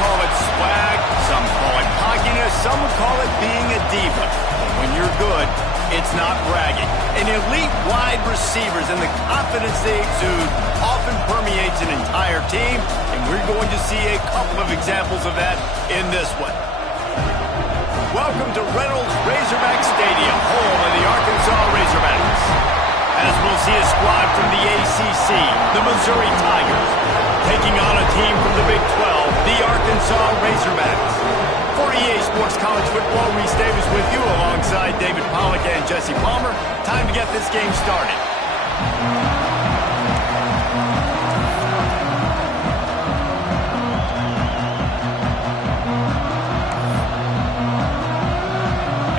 call it swag, some call it cockiness, some would call it being a diva. But when you're good, it's not bragging. And elite wide receivers and the confidence they exude often permeates an entire team, and we're going to see a couple of examples of that in this one. Welcome to Reynolds Razorback Stadium, home of the Arkansas Razorbacks. As we'll see a squad from the ACC, the Missouri Tigers, taking on a team from the Big 12, the Arkansas Razorbacks. For EA Sports College Football, Reese Davis with you alongside David Pollack and Jesse Palmer. Time to get this game started.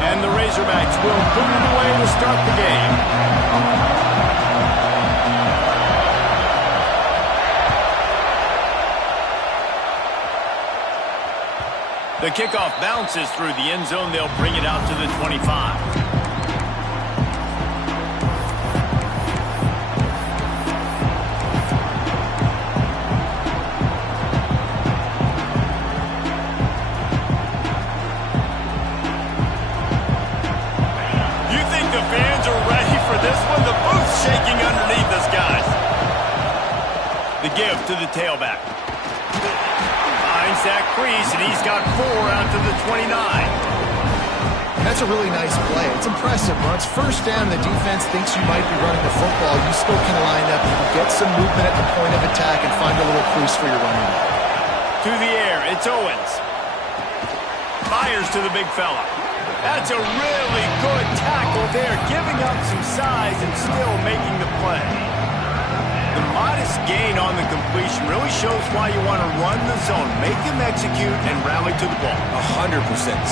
And the Razorbacks will boot it away to start the game. The kickoff bounces through the end zone. They'll bring it out to the 25. You think the fans are ready for this one? The booth's shaking underneath us, guys. The give to the tailback. Finds that crease, and he's got 4 out to the 29. That's a really nice play. It's impressive. Once first down, the defense thinks you might be running the football. You still can line up, you can get some movement at the point of attack, and find a little crease for your running back. To the air, it's Owens. Fires to the big fella. That's a really good tackle there, giving up some size and still making the play. The modest gain on the completion really shows why you want to run the zone, make him execute, and rally to the ball. 100%.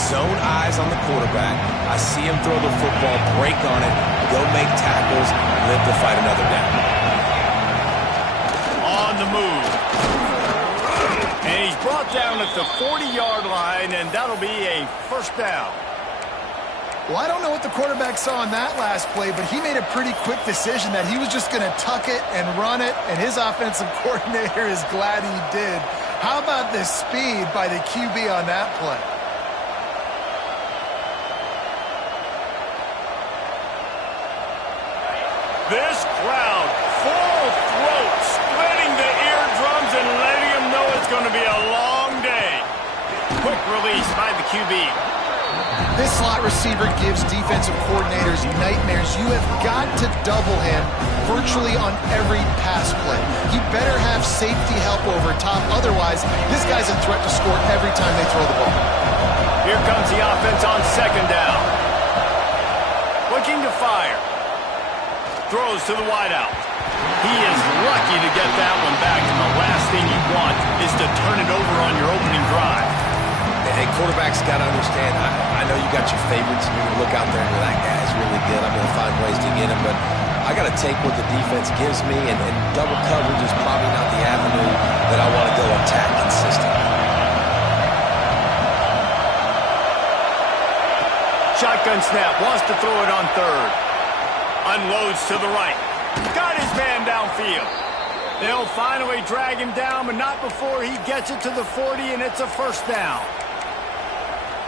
Zone eyes on the quarterback. I see him throw the football, break on it, go make tackles, live to fight another down. On the move. And he's brought down at the 40-yard line, and that'll be a first down. Well, I don't know what the quarterback saw on that last play, but he made a pretty quick decision that he was just going to tuck it and run it, and his offensive coordinator is glad he did. How about the speed by the QB on that play? This crowd, full throat, splitting the eardrums and letting them know it's going to be a long day. Quick release by the QB. This slot receiver gives defensive coordinators nightmares. You have got to double him virtually on every pass play. You better have safety help over top. Otherwise, this guy's a threat to score every time they throw the ball. Here comes the offense on second down. Looking to fire. Throws to the wideout. He is lucky to get that one back, and the last thing you want is to turn it over on your opening drive. Hey, quarterbacks got to understand, I know you got your favorites, and you're going to look out there and go, that guy's really good. I'm going to find ways to get him, but I got to take what the defense gives me, and double coverage is probably not the avenue that I want to go attack consistently. Shotgun snap, wants to throw it on third. Unloads to the right. Got his man downfield. They'll finally drag him down, but not before he gets it to the 40, and it's a first down.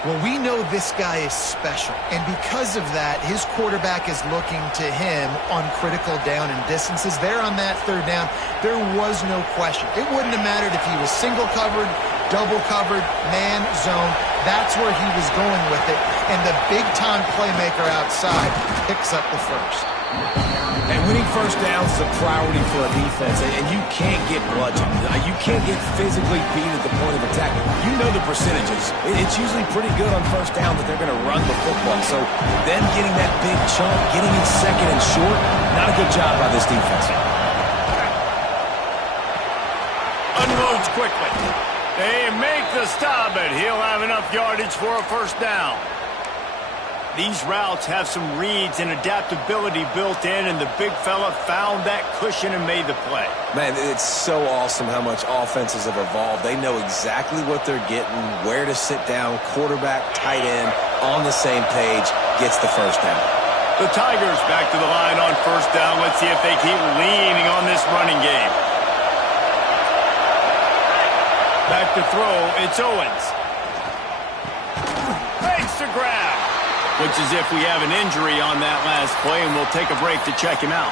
Well, we know this guy is special, and because of that, his quarterback is looking to him on critical down and distances. There on that third down, there was no question. It wouldn't have mattered if he was single covered, double covered, man, zone. That's where he was going with it, and the big-time playmaker outside picks up the first. And winning first downs is a priority for a defense, and you can't get bludgeoned. You can't get physically beat at the point of attack. You know the percentages. It's usually pretty good on first down that they're going to run the football. So then getting that big chunk, getting in second and short, not a good job by this defense. Unloads quickly. They make the stop, but he'll have enough yardage for a first down. These routes have some reads and adaptability built in, and the big fella found that cushion and made the play. Man, it's so awesome how much offenses have evolved. They know exactly what they're getting, where to sit down, quarterback, tight end, on the same page, gets the first down. The Tigers back to the line on first down. Let's see if they keep leaning on this running game. Back to throw, it's Owens. Makes the grab. Looks as if we have an injury on that last play, and we'll take a break to check him out.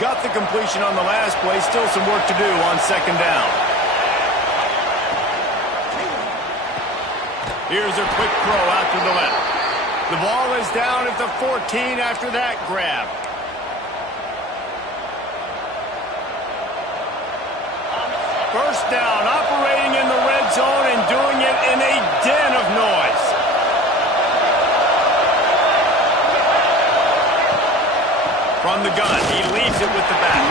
Got the completion on the last play. Still some work to do on second down. Here's a quick throw out to the left. The ball is down at the 14 after that grab. First down, operating in the red zone and doing it in a den of noise. From the gun, he leaves it with the back.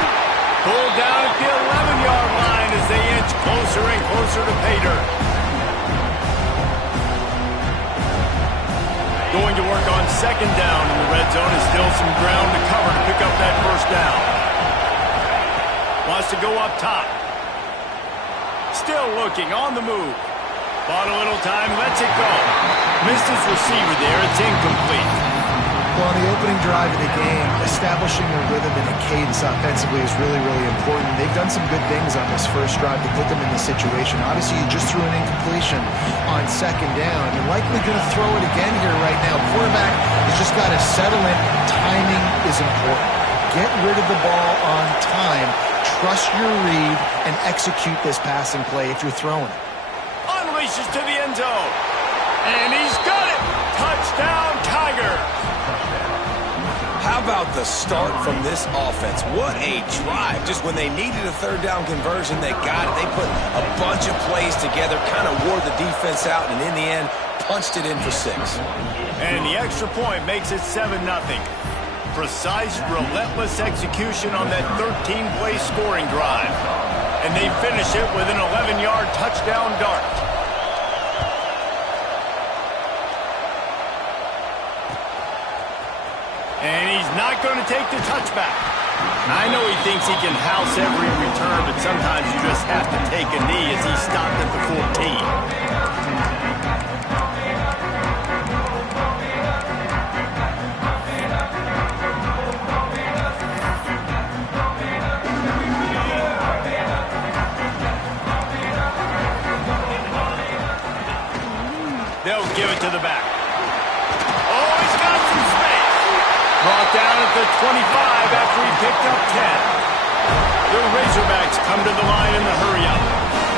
Pulled down at the 11-yard line as they inch closer and closer to pay dirt. Going to work on second down in the red zone is still some ground to cover to pick up that first down. Wants to go up top. Still looking on the move. Bought a little time, lets it go. Missed his receiver there, it's incomplete. Well, on the opening drive of the game, establishing a rhythm and a cadence offensively is really, really important. They've done some good things on this first drive to put them in this situation. Obviously, you just threw an incompletion on second down. You're likely going to throw it again here right now. Quarterback has just got to settle in. Timing is important. Get rid of the ball on time. Trust your read and execute this passing play if you're throwing it. Unleashes to the end zone. And he's got it. Touchdown, Tiger. How about the start from this offense? What a drive. Just when they needed a third down conversion, they got it. They put a bunch of plays together, kind of wore the defense out, and in the end, punched it in for 6. And the extra point makes it 7-0. Precise, relentless execution on that 13-play scoring drive. And they finish it with an 11-yard touchdown dart. And he's not going to take the touchback. I know he thinks he can house every return, but sometimes you just have to take a knee as he stopped at the 14. They'll give it to the back. Oh, he's got some space. Brought down at the 25 after he picked up 10. The Razorbacks come to the line in the hurry-up.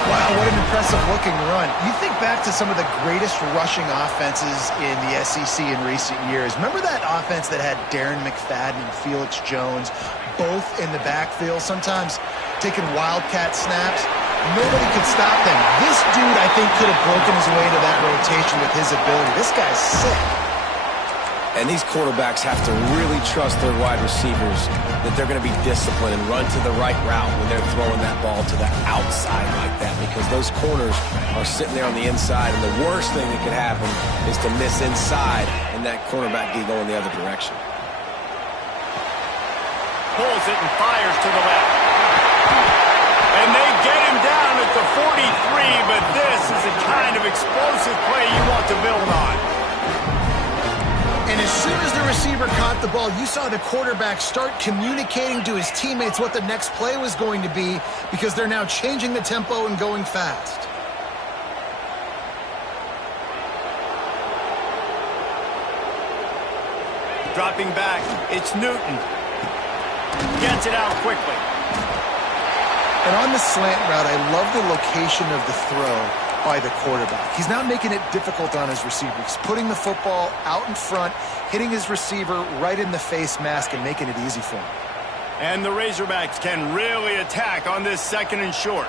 Wow, what an impressive-looking run. You think back to some of the greatest rushing offenses in the SEC in recent years. Remember that offense that had Darren McFadden and Felix Jones both in the backfield, sometimes taking wildcat snaps? Nobody could stop them. This dude, I think, could have broken his way to that rotation with his ability. This guy's sick. And these quarterbacks have to really trust their wide receivers that they're going to be disciplined and run to the right route when they're throwing that ball to the outside like that, because those corners are sitting there on the inside, and the worst thing that could happen is to miss inside and that cornerback be going the other direction. Pulls it and fires to the left. And they get him down at the 43, but this is the kind of explosive play you want to build on. And as soon as the receiver caught the ball, you saw the quarterback start communicating to his teammates what the next play was going to be, because they're now changing the tempo and going fast. Dropping back, it's Newton. Gets it out quickly. And on the slant route, I love the location of the throw by the quarterback. He's not making it difficult on his receiver. He's putting the football out in front, hitting his receiver right in the face mask and making it easy for him. And the Razorbacks can really attack on this second and short.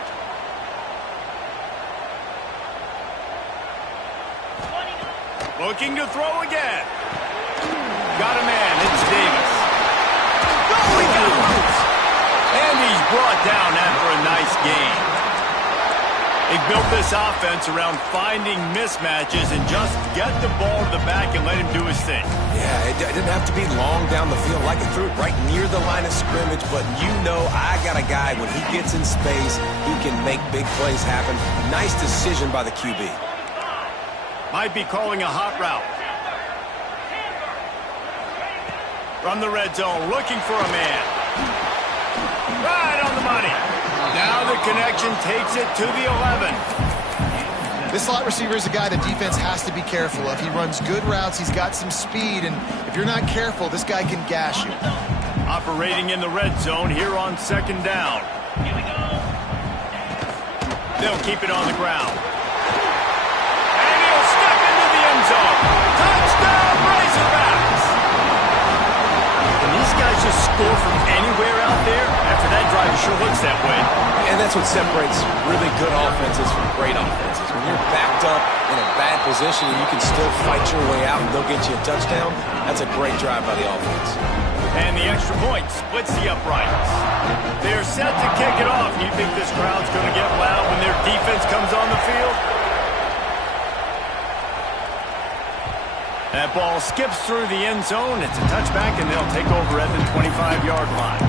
Looking to throw again. Got a man, it's Davis. Oh, he goes! And he's brought down after a nice gain. They built this offense around finding mismatches and just get the ball to the back and let him do his thing. Yeah, it didn't have to be long down the field. Like it threw it right near the line of scrimmage, but you know I got a guy, when he gets in space, he can make big plays happen. Nice decision by the QB. Might be calling a hot route. From the red zone, looking for a man. Right on the money. Now the connection takes it to the 11. This slot receiver is a guy the defense has to be careful of. He runs good routes, he's got some speed, and if you're not careful, this guy can gash you. Operating in the red zone here on second down. They'll keep it on the ground. And he'll step into the end zone. Touchdown, Razorbacks! Can these guys just score from anywhere out there? After that drive, it sure looks that way. And that's what separates really good offenses from great offenses. When you're backed up in a bad position and you can still fight your way out and they'll get you a touchdown, that's a great drive by the offense. And the extra point splits the uprights. They're set to kick it off. You think this crowd's going to get loud when their defense comes on the field? That ball skips through the end zone. It's a touchback, and they'll take over at the 25-yard line.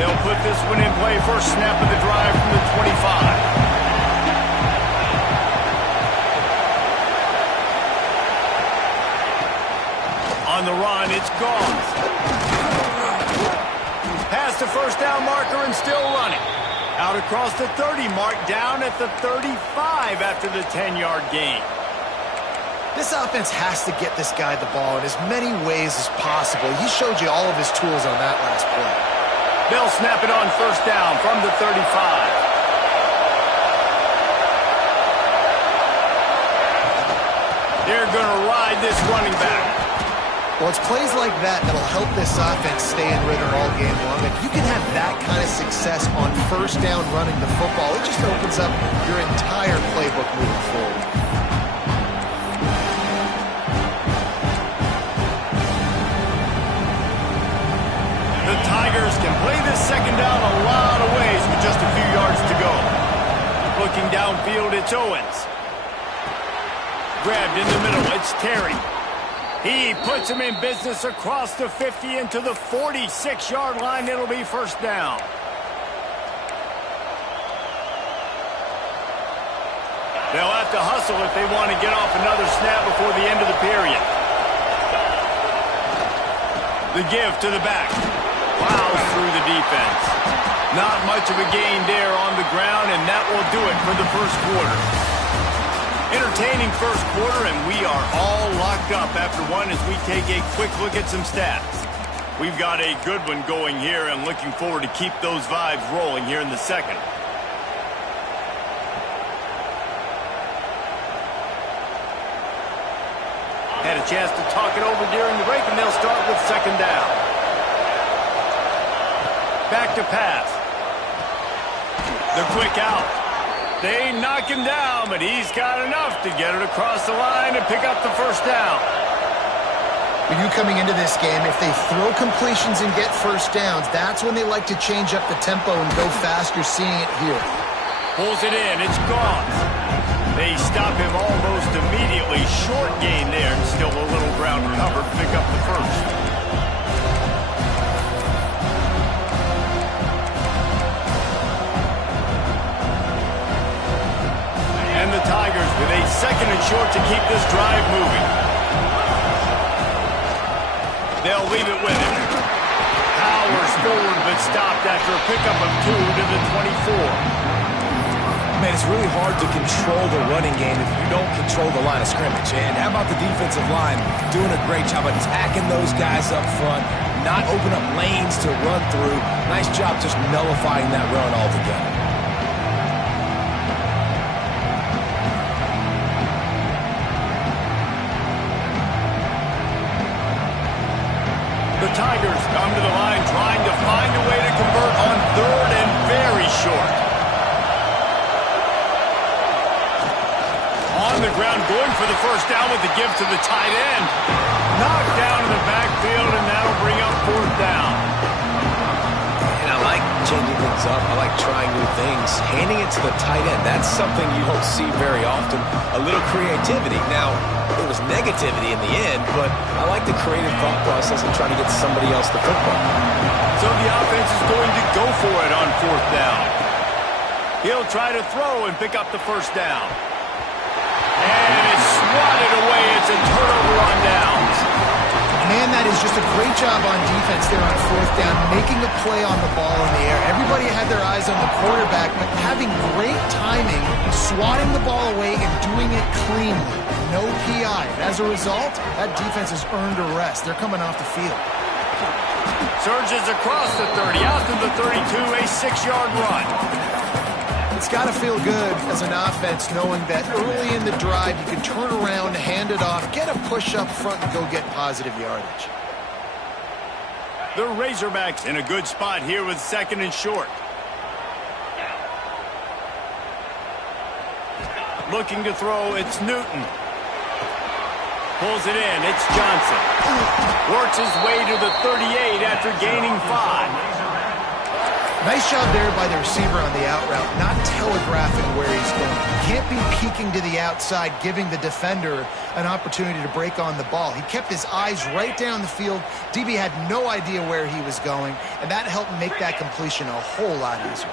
They'll put this one in play. First snap of the drive from the 25. On the run, it's gone. Past the first down marker and still running. Out across the 30 mark, down at the 35 after the 10-yard gain. This offense has to get this guy the ball in as many ways as possible. He showed you all of his tools on that last play. They'll snap it on first down from the 35. They're going to ride this running back. Well, it's plays like that that'll help this offense stay in rhythm all game long. If you can have that kind of success on first down running the football, it just opens up your entire playbook moving forward. The Tigers can play this second down a lot of ways with just a few yards to go. Looking downfield, it's Owens. Grabbed in the middle, it's Terry. He puts him in business across the 50 into the 46-yard line. It'll be first down. They'll have to hustle if they want to get off another snap before the end of the period. The give to the back. Plows through the defense. Not much of a gain there on the ground, and that will do it for the first quarter. Entertaining first quarter, and we are all locked up after one as we take a quick look at some stats. We've got a good one going here and looking forward to keep those vibes rolling here in the second. Had a chance to talk it over during the break, and they'll start with second down. Back to pass. The quick out. They knock him down, but he's got enough to get it across the line and pick up the first down. For you coming into this game, if they throw completions and get first downs, that's when they like to change up the tempo and go fast. You're seeing it here. Pulls it in. It's gone. They stop him almost immediately. Short gain there, and still a little ground cover to pick up the first. And the Tigers with a second and short to keep this drive moving. They'll leave it with him. Powers forward, but stopped after a pickup of 2 to the 24. Man, it's really hard to control the running game if you don't control the line of scrimmage. And how about the defensive line doing a great job attacking those guys up front, not open up lanes to run through. Nice job just nullifying that run altogether. The Tigers come to the line trying to find a way to convert on third and very short. On the ground, going for the first down with the give to the tight end. knocked down in the backfield, and that'll bring up fourth down. And I like changing things up. I like trying new things. Handing it to the tight end, that's something you don't see very often. A little creativity. Now, it was negativity in the end, but I like the creative thought process of trying to get somebody else the football. So the offense is going to go for it on fourth down. He'll try to throw and pick up the first down. And it's swatted away. It's a turnover on downs. Man, that is just a great job on defense there on fourth down, making a play on the ball in the air. Everybody had their eyes on the quarterback, but having great timing, swatting the ball away and doing it cleanly. No PI. And as a result, that defense has earned a rest. They're coming off the field. Surges across the 30, out to the 32, a 6-yard run. It's got to feel good as an offense knowing that early in the drive you can turn around, hand it off, get a push up front, and go get positive yardage. The Razorbacks in a good spot here with second and short. Looking to throw, it's Newton. Pulls it in, it's Johnson. Works his way to the 38 after gaining 5. Nice job there by the receiver on the out route, not telegraphing where he's going. You can't be peeking to the outside, giving the defender an opportunity to break on the ball. He kept his eyes right down the field. DB had no idea where he was going, and that helped make that completion a whole lot easier.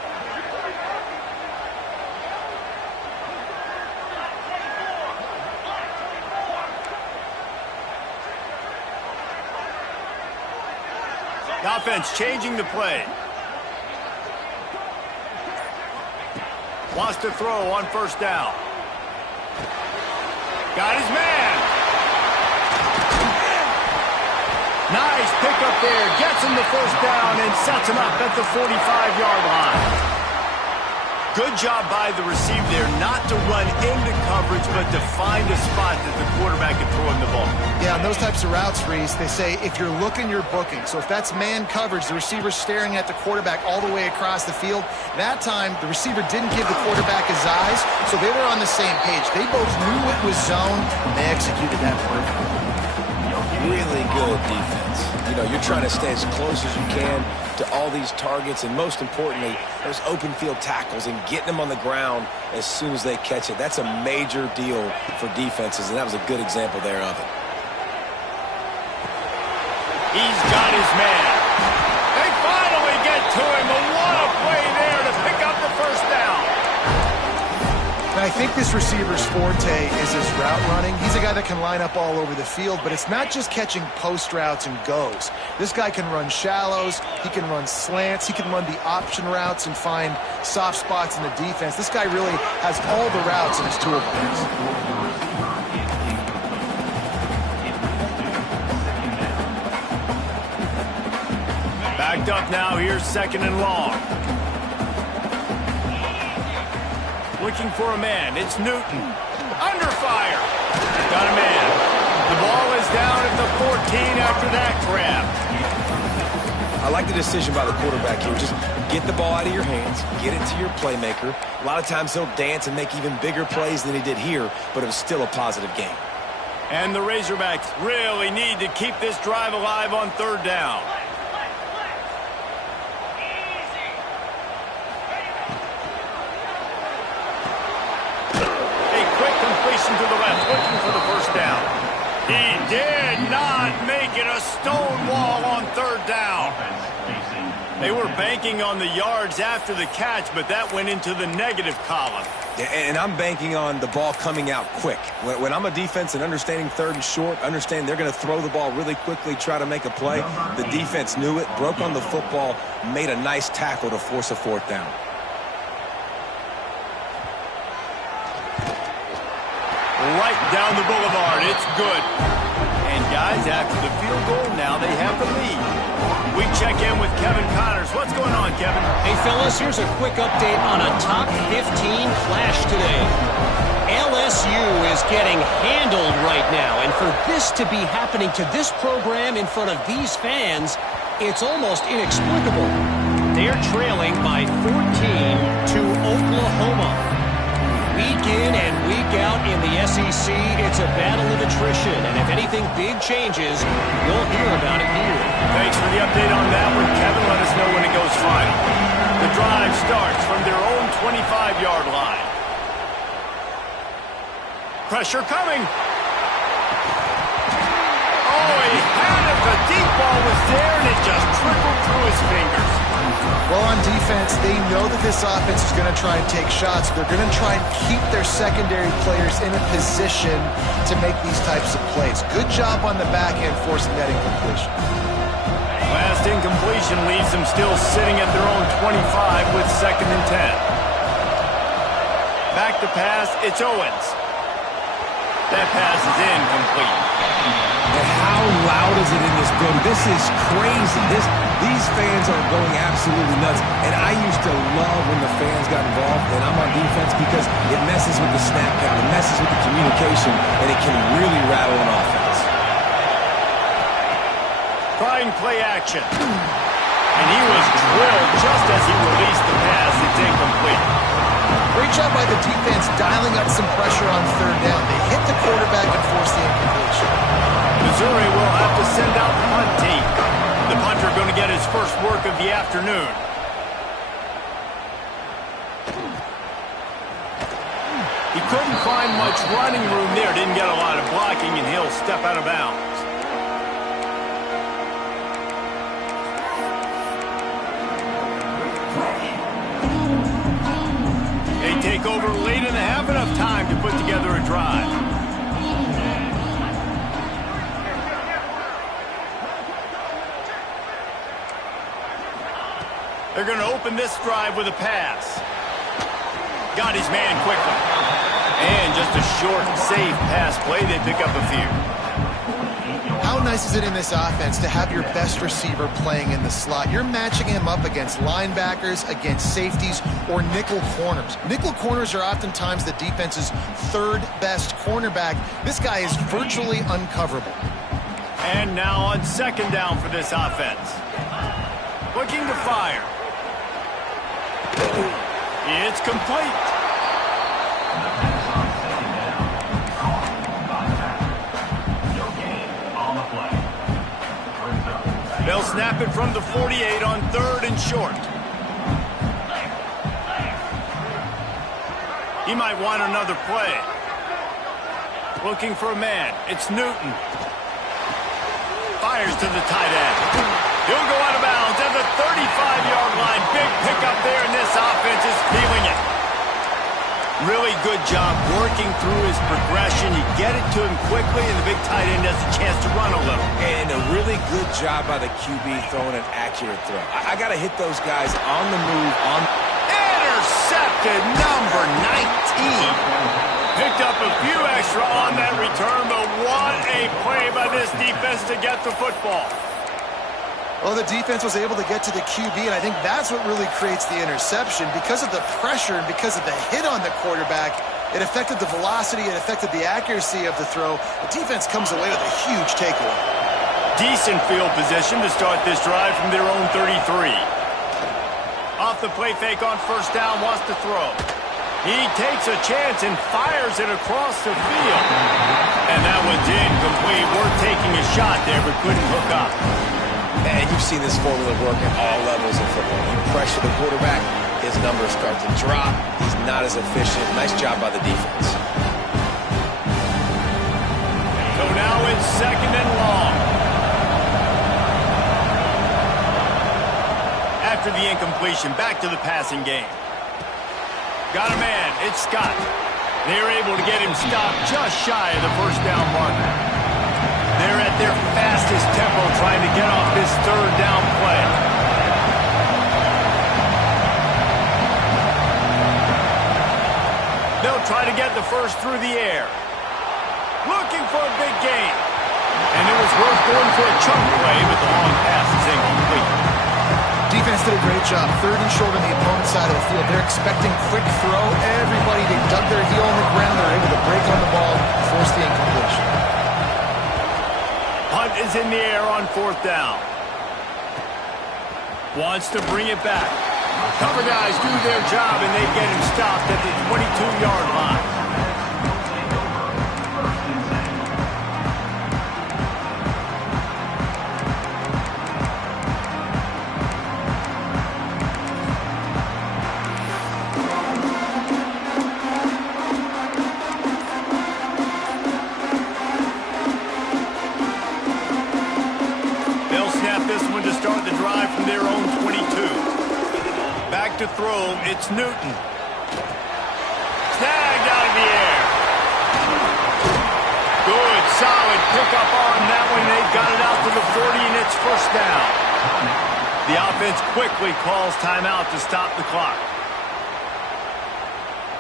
The offense changing the play. Wants to throw on first down. Got his man. Nice pickup there. Gets him the first down and sets him up at the 45-yard line. Good job by the receiver there not to run into coverage, but to find a spot that the quarterback can throw him the ball. Yeah, on those types of routes, Reese, they say if you're looking, you're booking. So if that's man coverage, the receiver's staring at the quarterback all the way across the field. That time, the receiver didn't give the quarterback his eyes, so they were on the same page. They both knew it was zone, and they executed that perfectly. Really good defense. You know, you're trying to stay as close as you can to all these targets, and most importantly, those open field tackles and getting them on the ground as soon as they catch it. That's a major deal for defenses, and that was a good example there of it. He's got his man. They finally get to him. What a play there to pick up the first down. And I think this receiver's forte is his route running. He's a guy that can line up all over the field, but it's not just catching post routes and goes. This guy can run shallows, he can run slants, he can run the option routes and find soft spots in the defense. This guy really has all the routes in his toolbox. Backed up now, here's second and long. Looking for a man, it's Newton. Under fire. Got a man. The ball is down at the 14 after that grab. I like the decision by the quarterback here. Just get the ball out of your hands, get it to your playmaker. A lot of times he'll dance and make even bigger plays than he did here, but it was still a positive game. And the Razorbacks really need to keep this drive alive on third down. To the left, looking for the first down. He did not make it a stone wall on third down. They were banking on the yards after the catch, but that went into the negative column. Yeah, and I'm banking on the ball coming out quick. When I'm a defense and understanding third and short, understand they're going to throw the ball really quickly, try to make a play. The defense knew it, broke on the football, made a nice tackle to force a fourth down. Right down the boulevard. It's good. And guys, after the field goal, now they have the lead. We check in with Kevin Connors. What's going on, Kevin? Hey, fellas, here's a quick update on a top 15 flash today. LSU is getting handled right now, and for this to be happening to this program in front of these fans, it's almost inexplicable. They're trailing by 14 to Oklahoma. Week in and week out in the SEC, it's a battle of attrition. And if anything big changes, you'll hear about it here. Thanks for the update on that one, Kevin. Let us know when it goes final. The drive starts from their own 25-yard line. Pressure coming. Oh, he had it. The deep ball was there, and it just trickled through his fingers. Well, on defense, they know that this offense is going to try and take shots. They're going to try and keep their secondary players in a position to make these types of plays. Good job on the back end forcing that incompletion. Last incompletion leaves them still sitting at their own 25 with 2nd and 10. Back to pass, it's Owens. That pass is incomplete. And how loud is it in this building? This is crazy. These fans are going absolutely nuts. And I used to love when the fans got involved, and I'm on defense because it messes with the snap count, it messes with the communication, and it can really rattle an offense. Trying play action. And he was drilled just as he released the pass. It's incomplete. Great job by the defense dialing up some pressure on 3rd down. They hit the quarterback and forced the incompletion. Missouri will have to send out the punt team. The punter going to get his first work of the afternoon. He couldn't find much running room there. Didn't get a lot of blocking, and he'll step out of bounds. They take over late and have enough time to put together a drive. They're going to open this drive with a pass. Got his man quickly. And just a short, safe pass play. They pick up a few. How nice is it in this offense to have your best receiver playing in the slot? You're matching him up against linebackers, against safeties, or nickel corners. Nickel corners are oftentimes the defense's 3rd best cornerback. This guy is virtually uncoverable. And now on 2nd down for this offense. Looking to fire. It's complete. They'll snap it from the 48 on 3rd and short. He might want another play. Looking for a man. It's Newton. Fires to the tight end. He'll go out of bounds at the 35-yard line. Big pickup there, and this offense is feeling it. Really good job working through his progression. You get it to him quickly, and the big tight end has a chance to run a little. And a really good job by the QB throwing an accurate throw. I got to hit those guys on the move. Intercepted, number 19. Picked up a few extra on that return, but what a play by this defense to get the football. Well, the defense was able to get to the QB, and I think that's what really creates the interception. Because of the pressure and because of the hit on the quarterback, it affected the velocity, it affected the accuracy of the throw. The defense comes away with a huge takeaway. Decent field position to start this drive from their own 33. Off the play fake on 1st down, wants to throw. He takes a chance and fires it across the field. And that one's incomplete. Worth taking a shot there, but couldn't hook up. And you've seen this formula work at all levels of football. You pressure the quarterback, his numbers start to drop. He's not as efficient. Nice job by the defense. So now it's 2nd and long. After the incompletion, back to the passing game. Got a man. It's Scott. They're able to get him stopped just shy of the 1st down marker. They're at their fastest tempo trying to get off this 3rd down play. They'll try to get the first through the air. Looking for a big gain. And it was worth going for a chunk play, but the long pass is incomplete. Defense did a great job. 3rd and short on the opponent's side of the field. They're expecting quick throw. Everybody, they dug their heel on the ground. They're able to break on the ball, force the incompletion. Punt is in the air on 4th down. Wants to bring it back. Cover guys do their job, and they get him stopped at the 22-yard line. To throw, it's Newton. Snagged out of the air. Good, solid pickup on that one. They got it out to the 40, and it's first down. The offense quickly calls timeout to stop the clock.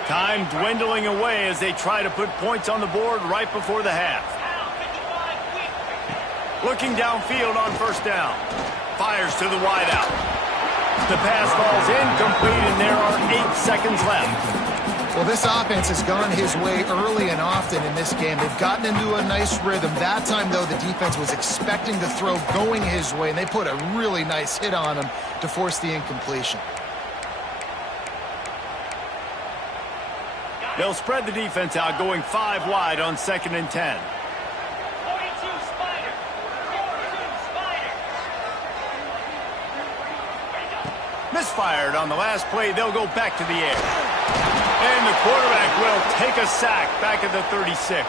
Time dwindling away as they try to put points on the board right before the half. Looking downfield on first down. Fires to the wideout. The pass falls incomplete, and there are 8 seconds left. Well, this offense has gone his way early and often in this game. They've gotten into a nice rhythm. That time, though, the defense was expecting the throw going his way, and they put a really nice hit on him to force the incompletion. They'll spread the defense out, going 5 wide on 2nd and 10. Misfired on the last play. They'll go back to the air. And the quarterback will take a sack back at the 36.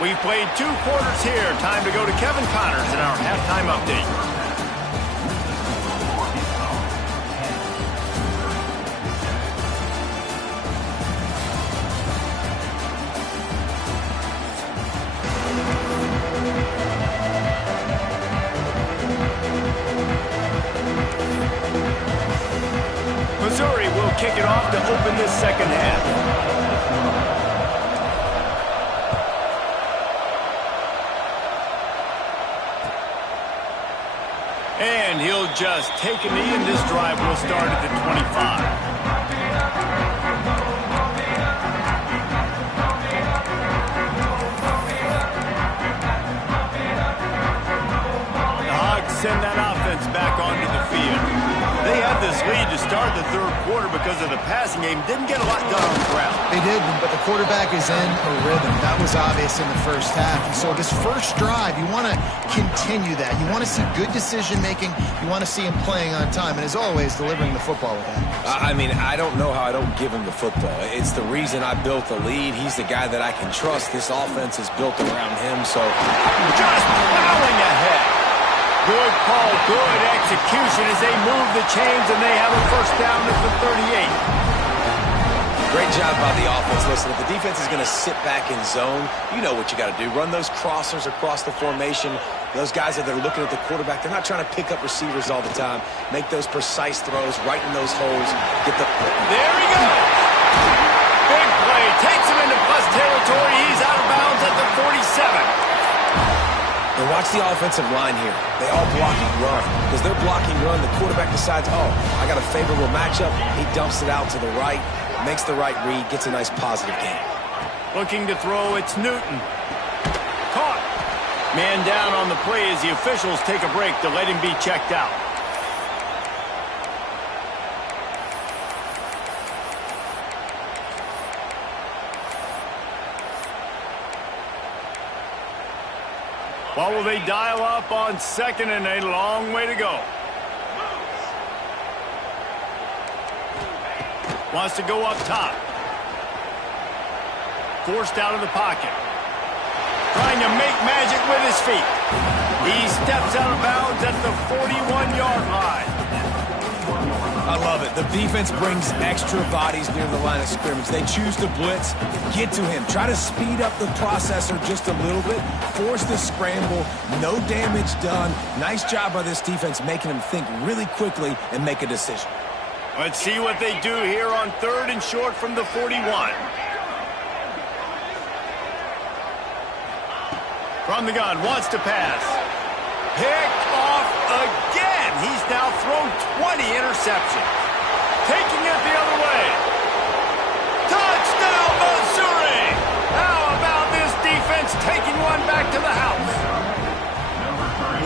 We've played 2 quarters here. Time to go to Kevin Connors in our halftime update. Missouri will kick it off to open this second half. And he'll just take a knee, and this drive will start at the 25. Send that offense back onto the field. They had this lead to start the 3rd quarter because of the passing game. Didn't get a lot done on the ground. They did, but the quarterback is in a rhythm. That was obvious in the first half. And so this first drive, you want to continue that. You want to see good decision-making. You want to see him playing on time. And as always, delivering the football with that. I mean, I don't know how I don't give him the football. It's the reason I built the lead. He's the guy that I can trust. This offense is built around him. So just plowing ahead. Good call, good execution as they move the chains, and they have a first down at the 38. Great job by the offense. Listen, if the defense is going to sit back in zone, you know what you got to do. Run those crossers across the formation. Those guys that are looking at the quarterback, they're not trying to pick up receivers all the time. Make those precise throws right in those holes. Get the... There he goes. Big play. Takes him into plus territory. He's out of bounds at the 47. And watch the offensive line here. They all block and run. Because they're blocking run, the quarterback decides, oh, I got a favorable matchup. He dumps it out to the right, makes the right read, gets a nice positive gain. Looking to throw, it's Newton. Caught. Man down on the play as the officials take a break to let him be checked out. What will they dial up on 2nd and a long way to go? Wants to go up top. Forced out of the pocket. Trying to make magic with his feet. He steps out of bounds at the 41-yard line. I love it. The defense brings extra bodies near the line of scrimmage. They choose to blitz, get to him, try to speed up the processor just a little bit, force the scramble, no damage done. Nice job by this defense making him think really quickly and make a decision. Let's see what they do here on 3rd and short from the 41. From the gun, wants to pass. Picked off again. He's now thrown 20 interceptions. Taking it the other way. Touchdown, Missouri! How about this defense taking one back to the house?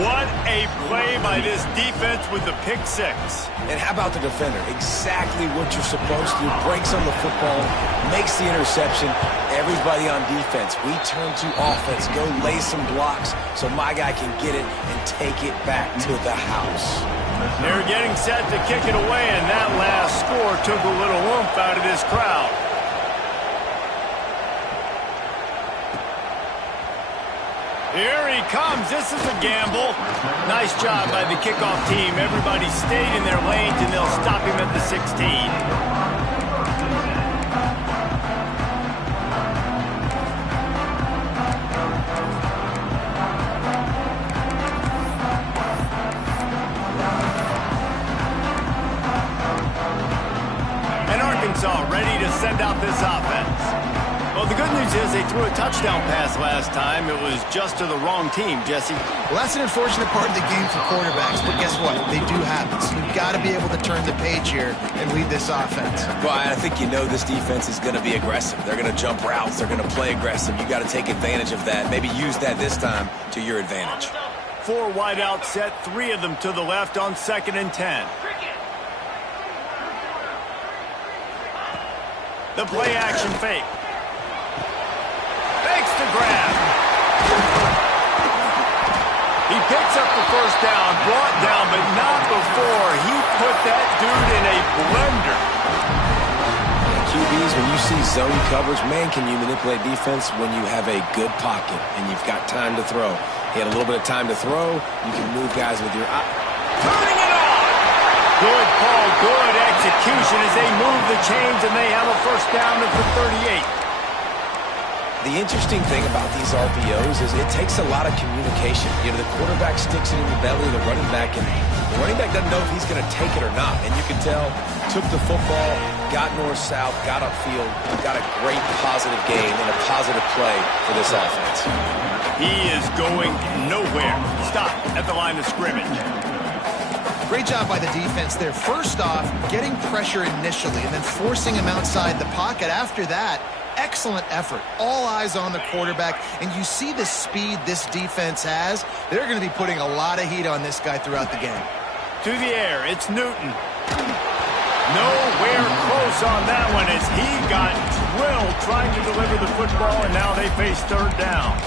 What a play by this defense with the pick six. And how about the defender? Exactly what you're supposed to do. Breaks on the football, makes the interception. Everybody on defense, we turn to offense. Go lay some blocks so my guy can get it and take it back to the house. They're getting set to kick it away, and that last score took a little oomph out of this crowd. Here he comes. This is a gamble. Nice job by the kickoff team. Everybody stayed in their lanes, and they'll stop him at the 16. And Arkansas ready to send out this offense. Well, the good news is they threw a touchdown pass last time. It was just to the wrong team, Jesse. Well, that's an unfortunate part of the game for quarterbacks, but guess what? They do happen. So you've got to be able to turn the page here and lead this offense. Well, I think you know this defense is going to be aggressive. They're going to jump routes. They're going to play aggressive. You got to take advantage of that. Maybe use that this time to your advantage. 4 wideouts set, 3 of them to the left on 2nd and 10. The play action fake. Fakes the grab. He picks up the first down, brought down, but not before he put that dude in a blender. QBs, when you see zone coverage, man, can you manipulate defense when you have a good pocket and you've got time to throw. He had a little bit of time to throw. You can move guys with your eye. Turning it on. Good call, good execution as they move the chains, and they have a first down at the 38. The interesting thing about these RPOs is it takes a lot of communication. You know, the quarterback sticks it in the belly of the running back, and the running back doesn't know if he's going to take it or not. And you can tell, took the football, got north-south, got upfield, got a great positive game and a positive play for this offense. He is going nowhere. Stop at the line of scrimmage. Great job by the defense there. First off, getting pressure initially and then forcing him outside the pocket. After that, excellent effort. All eyes on the quarterback, and you see the speed this defense has. They're going to be putting a lot of heat on this guy throughout the game. To the air, it's Newton. Nowhere close on that one as he got drilled trying to deliver the football, and now they face 3rd down.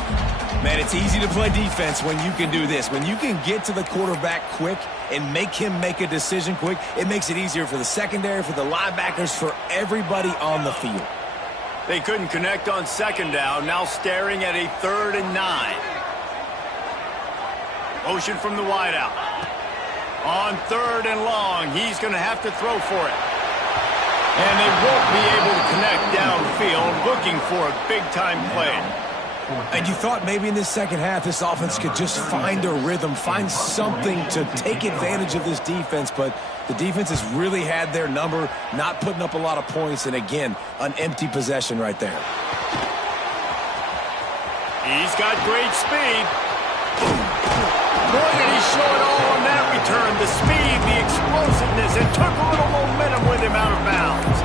Man, it's easy to play defense when you can do this. When you can get to the quarterback quick and make him make a decision quick, it makes it easier for the secondary, for the linebackers, for everybody on the field. They couldn't connect on 2nd down, now staring at a 3rd and 9. Motion from the wideout. On 3rd and long, he's going to have to throw for it. And they won't be able to connect downfield, looking for a big-time play. And you thought maybe in this second half this offense could just find a rhythm, find something to take advantage of this defense, but the defense has really had their number, not putting up a lot of points, and again, an empty possession right there. He's got great speed. Boy, did he show it all on that return. The speed, the explosiveness, and took a little momentum with him out of bounds.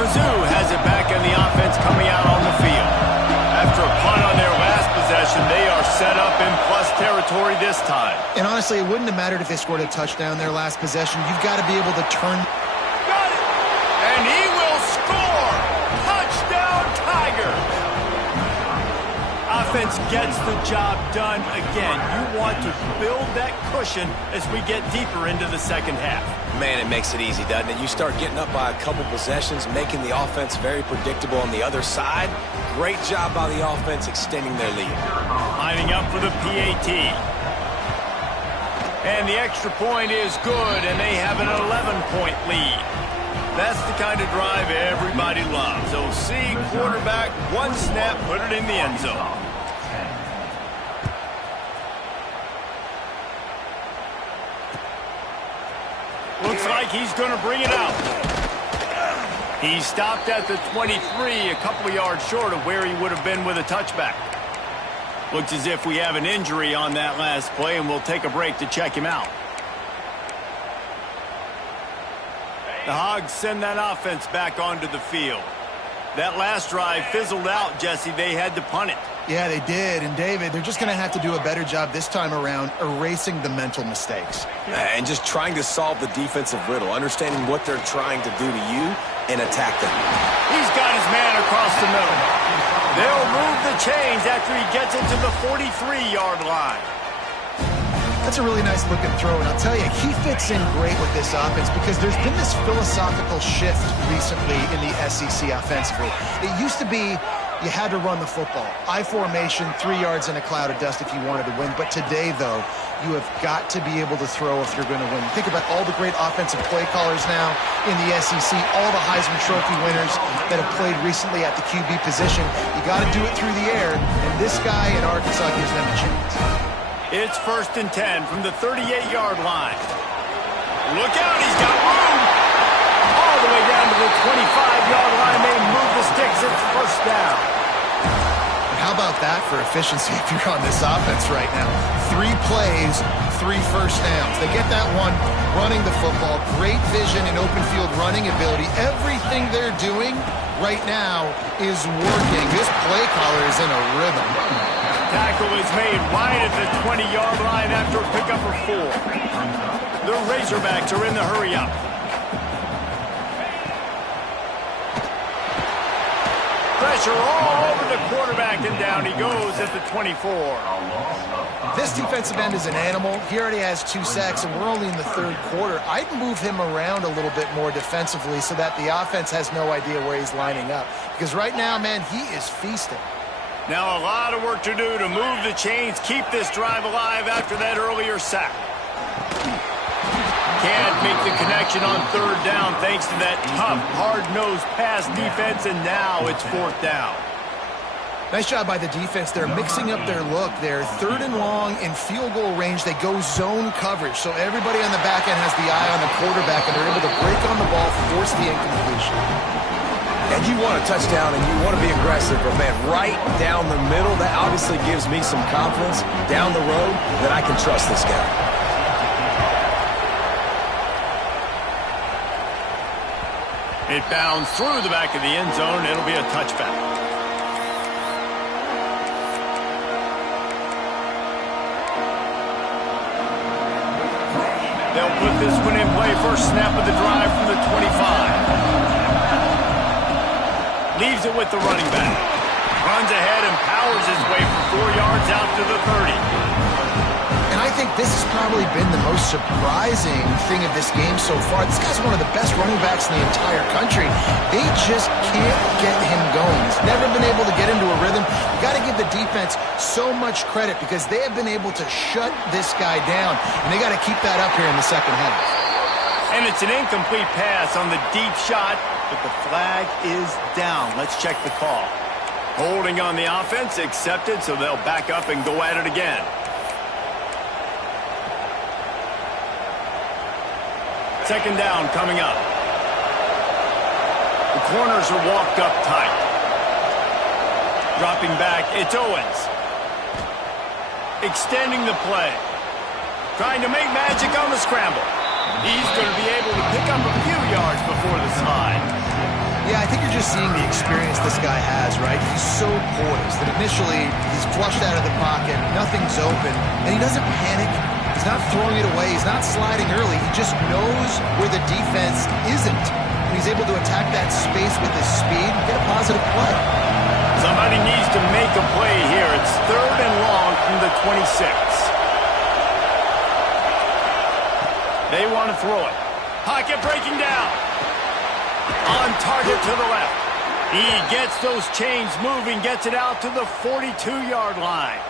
Mizzou has it back in the offense coming out on the field. After a punt on their last possession, they are set up in plus territory this time. And honestly, it wouldn't have mattered if they scored a touchdown their last possession. You've got to be able to turn. Got it! And he will score! Touchdown, Tigers! Offense gets the job done again. You want to build that cushion as we get deeper into the second half. Man, it makes it easy, doesn't it? You start getting up by a couple possessions, making the offense very predictable on the other side. Great job by the offense extending their lead. Lining up for the PAT. And the extra point is good, and they have an 11-point lead. That's the kind of drive everybody loves. OC, quarterback, one snap, put it in the end zone. Looks like he's going to bring it out. He stopped at the 23, a couple of yards short of where he would have been with a touchback. Looks as if we have an injury on that last play, and we'll take a break to check him out. The Hogs send that offense back onto the field. That last drive fizzled out, Jesse. They had to punt it. Yeah, they did. And, David, they're just going to have to do a better job this time around erasing the mental mistakes. And just trying to solve the defensive riddle, understanding what they're trying to do to you and attack them. He's got his man across the middle. They'll move the chains after he gets it to the 43-yard line. That's a really nice looking throw, and I'll tell you, he fits in great with this offense because there's been this philosophical shift recently in the SEC offensively. It used to be you had to run the football. I formation, 3 yards in a cloud of dust if you wanted to win. But today, though, you have got to be able to throw if you're going to win. Think about all the great offensive play callers now in the SEC, all the Heisman Trophy winners that have played recently at the QB position. You got to do it through the air, and this guy in Arkansas gives them a chance. It's 1st and 10 from the 38-yard line. Look out, he's got room. All the way down to the 25-yard line. They move the sticks. It's 1st down. How about that for efficiency if you're on this offense right now? 3 plays, 3 first downs. They get that one running the football. Great vision and open field running ability. Everything they're doing right now is working. This play caller is in a rhythm. Tackle is made right at the 20-yard line after a pickup of 4. The Razorbacks are in the hurry-up. Pressure all over the quarterback, and down he goes at the 24. This defensive end is an animal. He already has 2 sacks, and we're only in the 3rd quarter. I'd move him around a little bit more defensively so that the offense has no idea where he's lining up. Because right now, man, he is feasting. Now a lot of work to do to move the chains, keep this drive alive after that earlier sack. Can't make the connection on 3rd down thanks to that tough, hard-nosed pass defense, and now it's 4th down. Nice job by the defense. They're mixing up their look. They're 3rd and long in field goal range. They go zone coverage, so everybody on the back end has the eye on the quarterback, and they're able to break on the ball, force the incompletion. And you want a touchdown and you want to be aggressive, but man, right down the middle, that obviously gives me some confidence down the road that I can trust this guy. It bounds through the back of the end zone. It'll be a touchback. They'll put this one in play. First snap of the drive from the 25. Leaves it with the running back. Runs ahead and powers his way for 4 yards out to the 30. And I think this has probably been the most surprising thing of this game so far. This guy's one of the best running backs in the entire country. They just can't get him going. He's never been able to get into a rhythm. You got to give the defense so much credit because they have been able to shut this guy down. And they got to keep that up here in the 2nd half. And it's an incomplete pass on the deep shot, but the flag is down. Let's check the call. Holding on the offense, accepted, so they'll back up and go at it again. Second down coming up. The corners are walked up tight. Dropping back, it's Owens. Extending the play. Trying to make magic on the scramble. He's going to be able to pick up a few yards before the slide. Yeah, I think you're just seeing the experience this guy has, right? He's so poised that initially he's flushed out of the pocket, nothing's open, and he doesn't panic. He's not throwing it away. He's not sliding early. He just knows where the defense isn't, and he's able to attack that space with his speed and get a positive play. Somebody needs to make a play here. It's 3rd and long from the 26. They want to throw it. Pocket breaking down. On target to the left. He gets those chains moving, gets it out to the 42-yard line.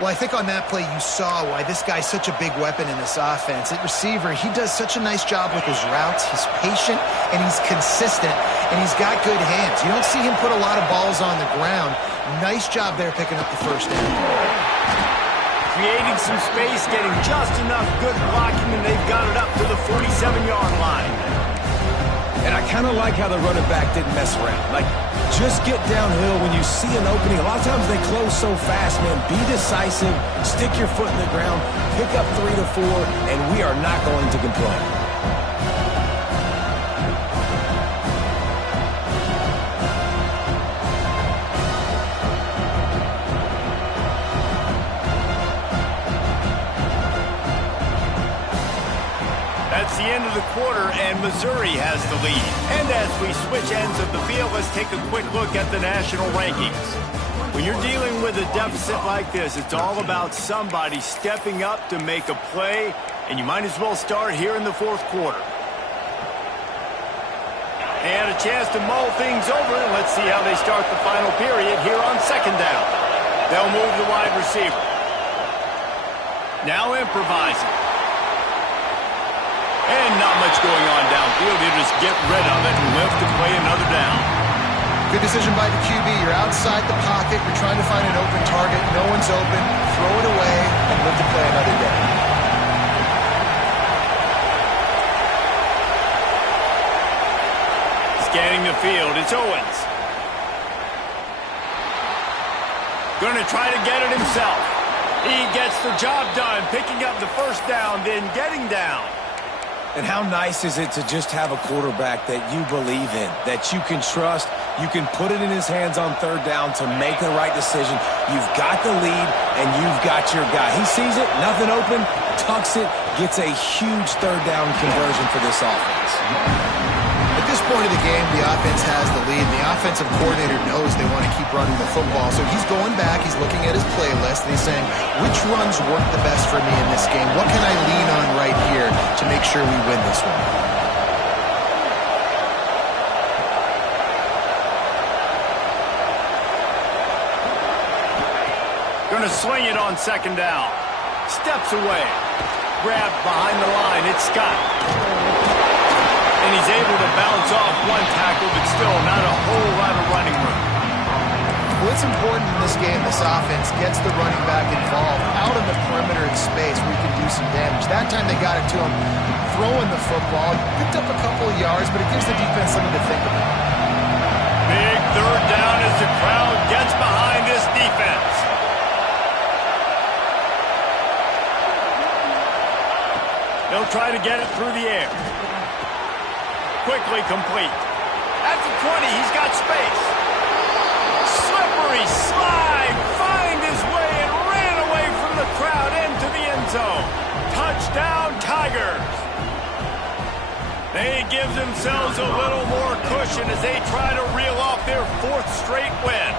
Well, I think on that play you saw why this guy's such a big weapon in this offense. At receiver, he does such a nice job with his routes. He's patient, and he's consistent, and he's got good hands. You don't see him put a lot of balls on the ground. Nice job there picking up the 1st down. Creating some space, getting just enough good blocking, and they've got it up to the 47-yard line. And I kind of like how the running back didn't mess around. Like, just get downhill when you see an opening. A lot of times they close so fast, man. Be decisive, stick your foot in the ground, pick up 3 to 4, and we are not going to complain. quarter, and Missouri has the lead. And as we switch ends of the field, let's take a quick look at the national rankings. When you're dealing with a deficit like this, it's all about somebody stepping up to make a play, and you might as well start here in the fourth quarter. They had a chance to mull things over, and let's see how they start the final period here on second down. They'll move the wide receiver. Now improvising. And not much going on downfield. He'll just get rid of it and live to play another down. Good decision by the QB. You're outside the pocket. You're trying to find an open target. No one's open. Throw it away and live to play another day. Scanning the field, it's Owens. Going to try to get it himself. He gets the job done, picking up the first down, then getting down. And how nice is it to just have a quarterback that you believe in, that you can trust, you can put it in his hands on third down to make the right decision. You've got the lead, and you've got your guy. He sees it, nothing open, tucks it, gets a huge third down conversion for this offense. At this point of the game, the offense has the lead. The offensive coordinator knows they want to keep running the football. So he's going back, he's looking at his playlist, and he's saying, which runs work the best for me in this game? What can I lean on right here to make sure we win this one? Going to swing it on second down. Steps away. Grabbed behind the line. It's Scott. And he's able to bounce off one tackle, but still not a whole lot of running room. Well, it's important in this game, this offense gets the running back involved out on the perimeter in space where he can do some damage. That time they got it to him throwing the football. Picked up a couple of yards, but it gives the defense something to think about. Big third down as the crowd gets behind this defense. They'll try to get it through the air. Quickly complete. At the 20, he's got space. Slippery slide, find his way and ran away from the crowd into the end zone. Touchdown, Tigers. They give themselves a little more cushion as they try to reel off their fourth straight win.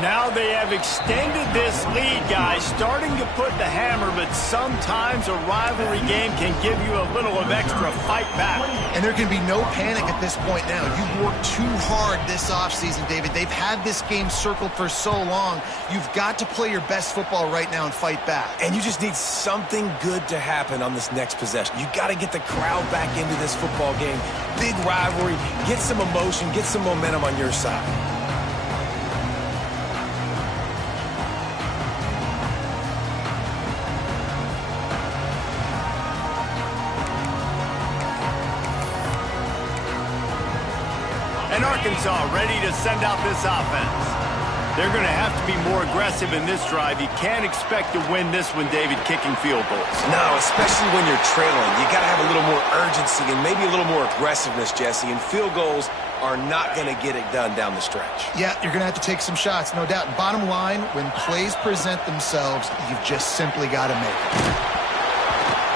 Now they have extended this lead, guys, starting to put the hammer, but sometimes a rivalry game can give you a little of extra fight back. And there can be no panic at this point now. You've worked too hard this offseason, David. They've had this game circled for so long. You've got to play your best football right now and fight back. And you just need something good to happen on this next possession. You got to get the crowd back into this football game. Big rivalry, get some emotion, get some momentum on your side. And Arkansas ready to send out this offense. They're going to have to be more aggressive in this drive. You can't expect to win this one, David, kicking field goals. No, especially when you're trailing. You got to have a little more urgency and maybe a little more aggressiveness, Jesse. And field goals are not going to get it done down the stretch. Yeah, you're going to have to take some shots, no doubt. Bottom line, when plays present themselves, you've just simply got to make it.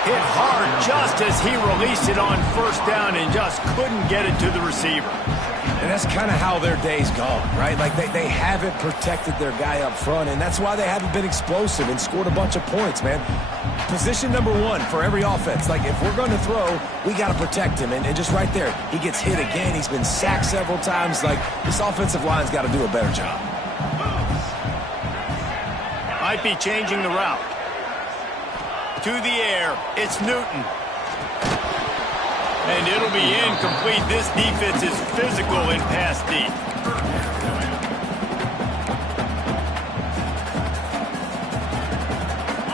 Hit hard just as he released it on first down and just couldn't get it to the receiver. And that's kind of how their day's gone, right? Like they haven't protected their guy up front, and that's why they haven't been explosive and scored a bunch of points, man. Position number one for every offense. Like, if we're going to throw, we got to protect him. And just right there, he gets hit again. He's been sacked several times. Like, this offensive line's got to do a better job. Might be changing the route. To the air, it's Newton. And it'll be incomplete. This defense is physical in pass deep.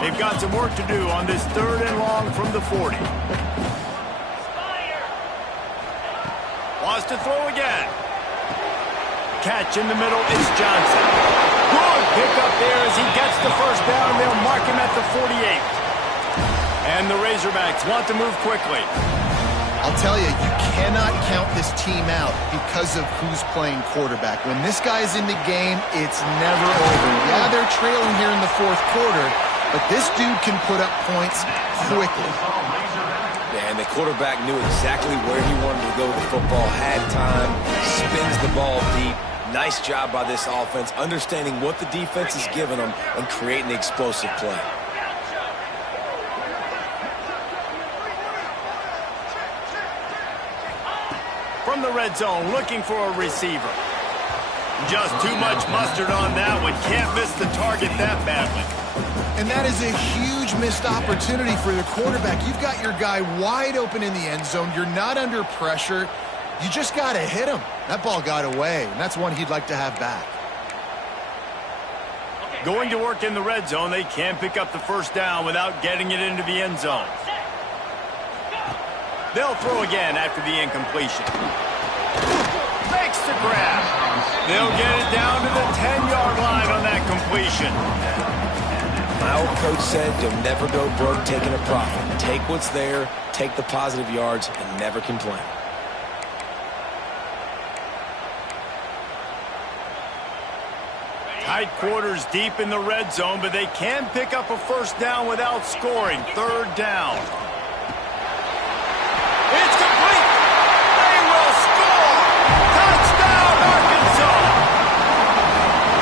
They've got some work to do on this third and long from the 40. Wants to throw again. Catch in the middle, it's Johnson. Good pick up there as he gets the first down. They'll mark him at the 48. And the Razorbacks want to move quickly. I'll tell you, you cannot count this team out because of who's playing quarterback. When this guy's in the game, it's never over. Yeah, they're trailing here in the fourth quarter, but this dude can put up points quickly. Yeah, And the quarterback knew exactly where he wanted to go with the football, had time, spins the ball deep. Nice job by this offense, understanding what the defense is giving them and creating the explosive play. From the red zone, looking for a receiver. Just too much mustard on that one. Can't miss the target that badly. And that is a huge missed opportunity for the quarterback. You've got your guy wide open in the end zone. You're not under pressure. You just got to hit him. That ball got away, and that's one he'd like to have back. Going to work in the red zone, they can't pick up the first down without getting it into the end zone. They'll throw again after the incompletion. Makes the grab. They'll get it down to the 10-yard line on that completion. My old coach said you'll never go broke taking a profit. Take what's there, take the positive yards, and never complain. Tight quarters deep in the red zone, but they can pick up a first down without scoring. Third down. It's complete. They will score. Touchdown, Arkansas.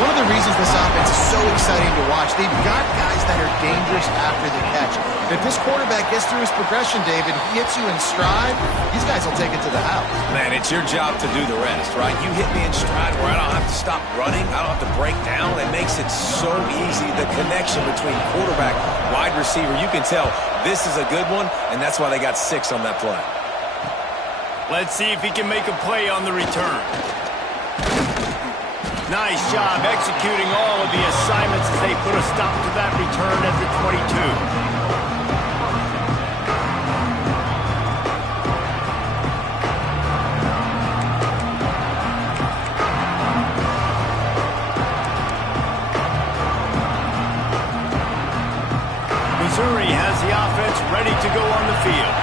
One of the reasons this offense is so exciting to watch, they've got guys that are dangerous after the catch. If this quarterback gets through his progression, David, he hits you in stride, these guys will take it to the house. Man, it's your job to do the rest, right? You hit me in stride where I don't have to stop running. I don't have to break down. It makes it so easy. The connection between quarterback, wide receiver, you can tell this is a good one, and that's why they got 6 on that play. Let's see if he can make a play on the return. Nice job executing all of the assignments as they put a stop to that return at the 22. Missouri has the offense ready to go on the field.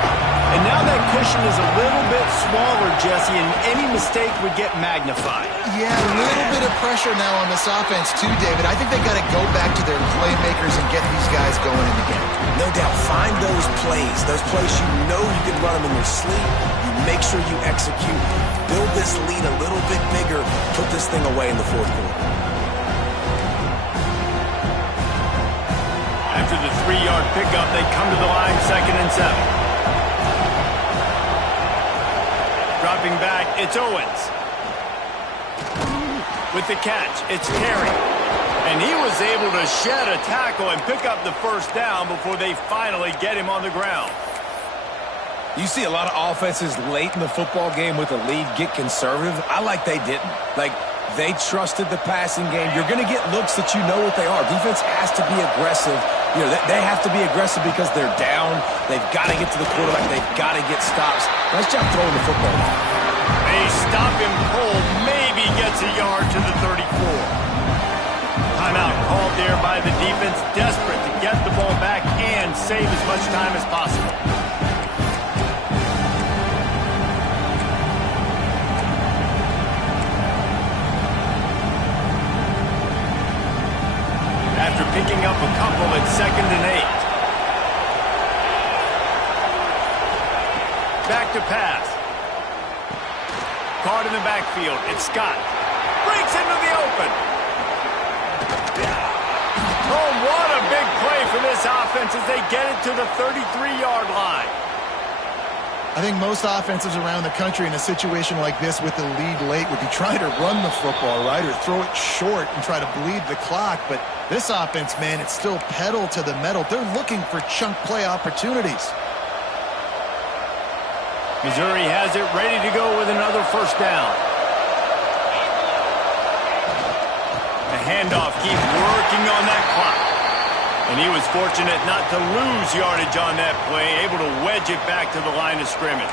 And now that cushion is a little bit smaller, Jesse, and any mistake would get magnified. Yeah, a little bit of pressure now on this offense too, David. I think they got to go back to their playmakers and get these guys going in the game. No doubt, find those plays you know you can run them in your sleep. You make sure you execute, build this lead a little bit bigger, put this thing away in the fourth quarter. After the 3-yard pickup, they come to the line 2nd and 7. Dropping back, it's Owens. With the catch, it's Terry. And he was able to shed a tackle and pick up the first down before they finally get him on the ground. You see a lot of offenses late in the football game with a lead get conservative. I like they didn't. Like, they trusted the passing game. You're going to get looks that you know what they are. Defense has to be aggressive. You know, they have to be aggressive because they're down. They've got to get to the quarterback. They've got to get stops. Nice job throwing the football. They stop him cold. Maybe gets a yard to the 34. Timeout called there by the defense, desperate to get the ball back and save as much time as possible. After picking up a couple at 2nd and 8. Back to pass. Caught in the backfield. It's Scott. Breaks into the open. Oh, what a big play for this offense as they get it to the 33-yard line. I think most offenses around the country in a situation like this with the lead late would be trying to run the football, right, or throw it short and try to bleed the clock. But this offense, man, it's still pedal to the metal. They're looking for chunk play opportunities. Missouri has it ready to go with another first down. The handoff keeps working on that clock. And he was fortunate not to lose yardage on that play, able to wedge it back to the line of scrimmage.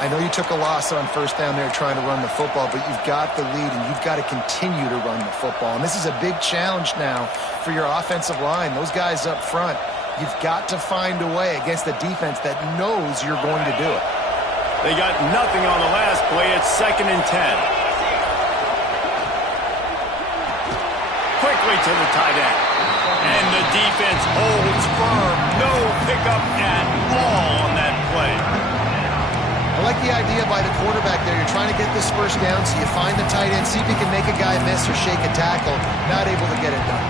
I know you took a loss on first down there trying to run the football, but you've got the lead and you've got to continue to run the football. And this is a big challenge now for your offensive line. Those guys up front, you've got to find a way against the defense that knows you're going to do it. They got nothing on the last play. It's 2nd and 10. Quickly to the tight end. And the defense holds firm. No pickup at all on that like the idea by the quarterback there. You're trying to get this first down, so you find the tight end, see if he can make a guy miss or shake a tackle. Not able to get it done.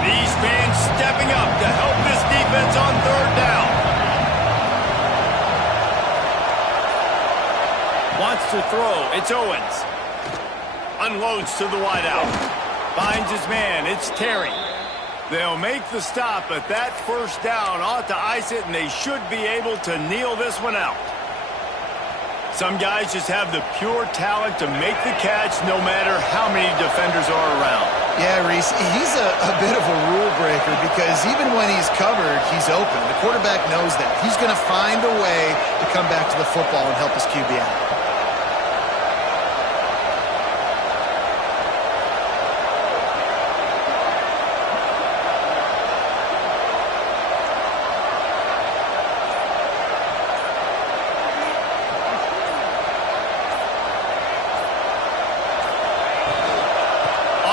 These fans stepping up to help this defense on third down. Wants to throw. It's Owens. Unloads to the wideout. Finds his man. It's Terry. They'll make the stop, but that first down ought to ice it, and they should be able to kneel this one out. Some guys just have the pure talent to make the catch no matter how many defenders are around. Yeah, Reese, he's a bit of a rule breaker because even when he's covered, he's open. The quarterback knows that. He's going to find a way to come back to the football and help his QB out.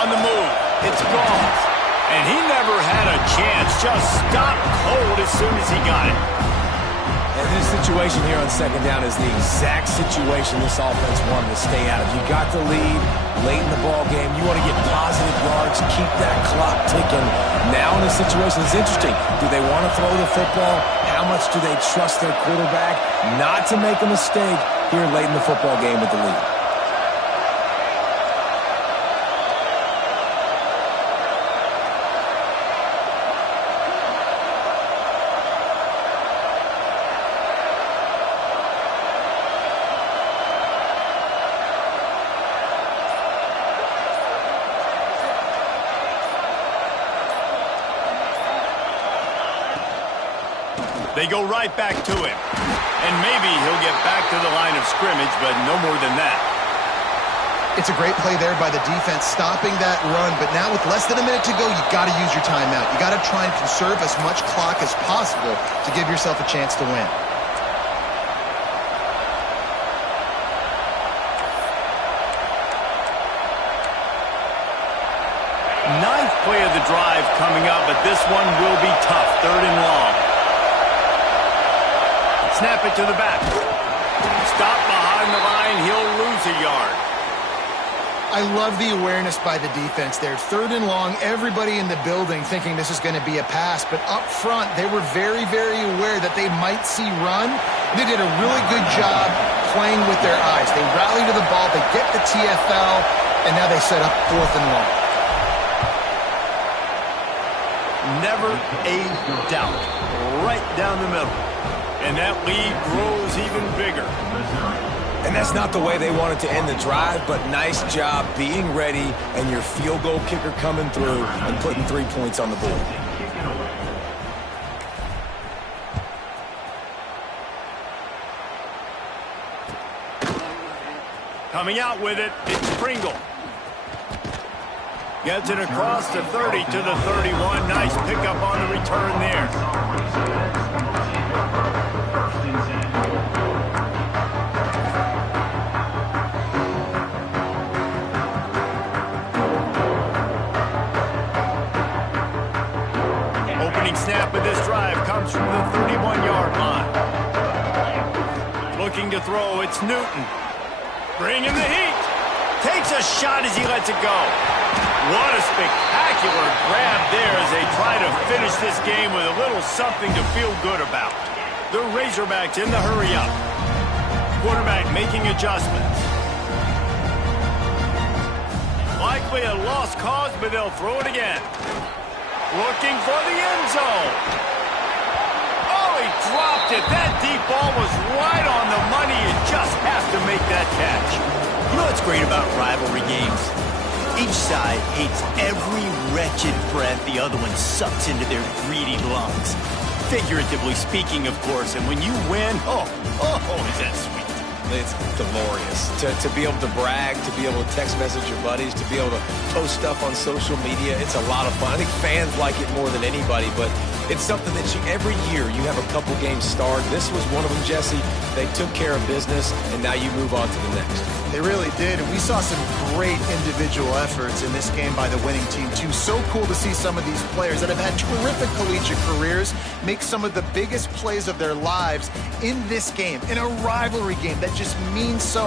On the move, it's Goff. And he never had a chance, just stopped cold as soon as he got it. And this situation here on second down is the exact situation this offense wanted to stay out of. You got the lead late in the ball game. You want to get positive yards, keep that clock ticking. Now in this situation, it's interesting. Do they want to throw the football? How much do they trust their quarterback not to make a mistake here late in the football game with the lead? They go right back to him. And maybe he'll get back to the line of scrimmage, but no more than that. It's a great play there by the defense, stopping that run. But now with less than a minute to go, you got to use your timeout. You got to try and conserve as much clock as possible to give yourself a chance to win. Ninth play of the drive coming up, but this one will be tough. Third and long. Snap it to the back. Stop behind the line. He'll lose a yard. I love the awareness by the defense there. Third and long, everybody in the building thinking this is going to be a pass. But up front, they were very, very aware that they might see run. They did a really good job playing with their eyes. They rally to the ball. They get the TFL. And now they set up fourth and long. Never a doubt. Right down the middle. And that lead grows even bigger. And that's not the way they wanted to end the drive, but nice job being ready and your field goal kicker coming through and putting 3 points on the board. Coming out with it, it's Pringle. Gets it across the 30 to the 31. Nice pickup on the return there. Opening snap of this drive comes from the 31-yard line. Looking to throw, it's Newton. Bringing the heat. Takes a shot as he lets it go. What a spectacular grab there as they try to finish this game with a little something to feel good about. The Razorbacks in the hurry-up. Quarterback making adjustments. Likely a lost cause, but they'll throw it again. Looking for the end zone. Oh, he dropped it. That deep ball was right on the money. You just have to make that catch. You know what's great about rivalry games? Each side hates every wretched breath the other one sucks into their greedy lungs. Figuratively speaking, of course, and when you win, oh, is that sweet. it's glorious. To be able to brag, to be able to text message your buddies, to be able to post stuff on social media, it's a lot of fun. I think fans like it more than anybody, but it's something that every year you have a couple games start. This was one of them, Jesse. They took care of business, and now you move on to the next. They really did, and we saw some great individual efforts in this game by the winning team, too. So cool to see some of these players that have had terrific collegiate careers make some of the biggest plays of their lives in this game, in a rivalry game that just means so